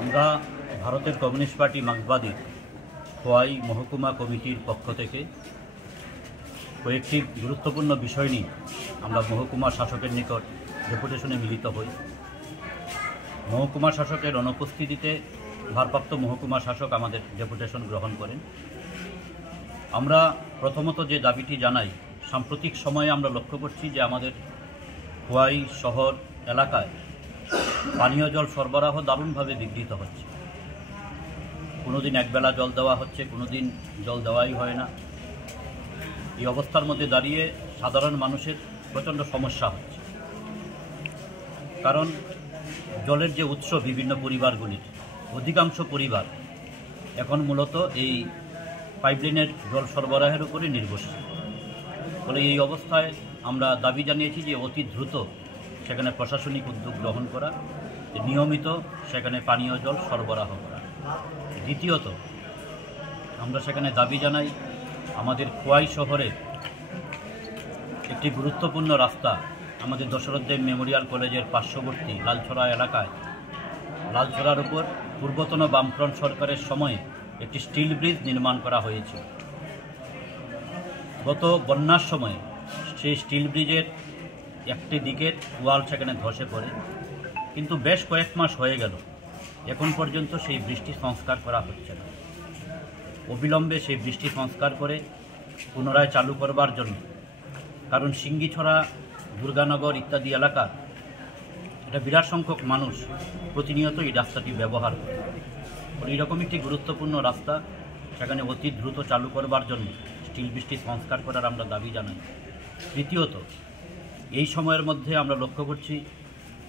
আমরা ভারতের communist party মার্ক্সবাদী Khowai মহকুমা কমিটির পক্ষ থেকে কয়েকটি গুরুত্বপূর্ণ বিষয় নিয়ে আমরা মহকুমা শাসকের নিকট ডেপুটেশনে মিলিত হই। মহকুমা শাসকের অনুপস্থিতিতে ভারপ্রাপ্ত মহকুমা শাসক আমাদের ডেপুটেশন গ্রহণ করেন। আমরা প্রথমত যে দাবিটি জানাই, সাম্প্রতিক সময়ে আমরা লক্ষ্য করছি যে আমাদের খোয়াই শহর এলাকায় পানীয় জল সরবরাহ দারুণভাবে বিঘ্নিত হচ্ছে। কোনো দিন একবেলা জল দেওয়া হচ্ছে, কোনো দিন জল দেওয়াই হয় না। এই অবস্থার মধ্যে দাঁড়িয়ে সাধারণ মানুষের প্রচণ্ড সমস্যা হচ্ছে, কারণ জলের যে উৎস বিভিন্ন পরিবারগুলির, অধিকাংশ পরিবার এখন মূলত এই পাইপলাইনের জল সরবরাহের উপরে নির্ভরশীল। ফলে এই অবস্থায় আমরা দাবি জানিয়েছি যে অতি দ্রুত সেখানে প্রশাসনিক উদ্যোগ গ্রহণ করা, নিয়মিত সেখানে পানীয় জল সরবরাহ করা। দ্বিতীয়ত আমরা সেখানে দাবি জানাই আমাদের খোয়াই শহরে একটি গুরুত্বপূর্ণ রাস্তা, আমাদের দশরথ দেব মেমোরিয়াল কলেজের পার্শ্ববর্তী লালছড়া এলাকায়, লালছড়ার উপর পূর্বতন বামফ্রন্ট সরকারের সময়ে একটি স্টিল ব্রিজ নির্মাণ করা হয়েছে। গত বন্যার সময়ে সেই স্টিল ব্রিজের একটি দিকের ওয়াল সেখানে ধসে পড়ে, কিন্তু বেশ কয়েক মাস হয়ে গেল, এখন পর্যন্ত সেই বৃষ্টি সংস্কার করা হচ্ছে না। অবিলম্বে সেই বৃষ্টি সংস্কার করে পুনরায় চালু করবার জন্য, কারণ সিঙ্গিছড়া, দুর্গানগর ইত্যাদি এলাকার একটা বিরাট সংখ্যক মানুষ প্রতিনিয়ত এই রাস্তাটি ব্যবহার করে। এইরকম একটি গুরুত্বপূর্ণ রাস্তা সেখানে অতি দ্রুত চালু করবার জন্য স্টিল বৃষ্টি সংস্কার করার আমরা দাবি জানাই। তৃতীয়ত, এই সময়ের মধ্যে আমরা লক্ষ্য করছি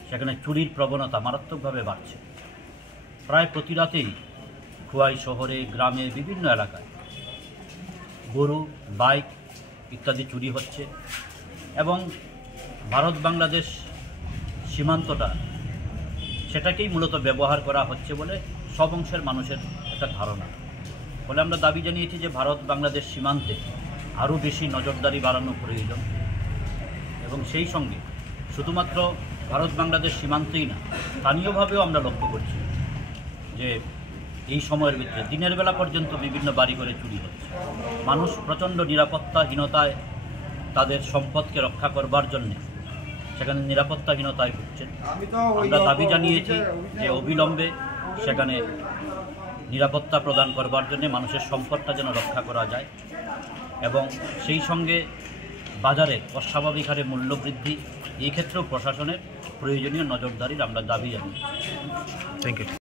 সেখানে চুরির প্রবণতা মারাত্মকভাবে বাড়ছে। প্রায় প্রতি রাতেই খোয়াই শহরে, গ্রামে, বিভিন্ন এলাকায় গরু, বাইক ইত্যাদি চুরি হচ্ছে, এবং ভারত বাংলাদেশ সীমান্তটা সেটাকেই মূলত ব্যবহার করা হচ্ছে বলে সব অংশের মানুষের একটা ধারণা। ফলে আমরা দাবি জানিয়েছি যে ভারত বাংলাদেশ সীমান্তে আরও বেশি নজরদারি বাড়ানো প্রয়োজন, এবং সেই সঙ্গে শুধুমাত্র ভারত বাংলাদেশ সীমান্তেই না, স্থানীয়ভাবেও আমরা লক্ষ্য করছি যে এই সময়ের ভিতরে দিনের বেলা পর্যন্ত বিভিন্ন বাড়ি করে চুরি হচ্ছে। মানুষ প্রচণ্ড নিরাপত্তাহীনতায় তাদের সম্পদকে রক্ষা করবার জন্যে সেখানে নিরাপত্তাহীনতায় ভুগছেন। আমরা দাবি জানিয়েছি যে অবিলম্বে সেখানে নিরাপত্তা প্রদান করবার জন্য মানুষের সম্পদটা যেন রক্ষা করা যায়, এবং সেই সঙ্গে বাজারে অস্বাভাবিক হারে মূল্যবৃদ্ধি, এই ক্ষেত্রেও প্রশাসনের প্রয়োজনীয় নজরদারির আমরা দাবি জানিয়েছি। Thank you.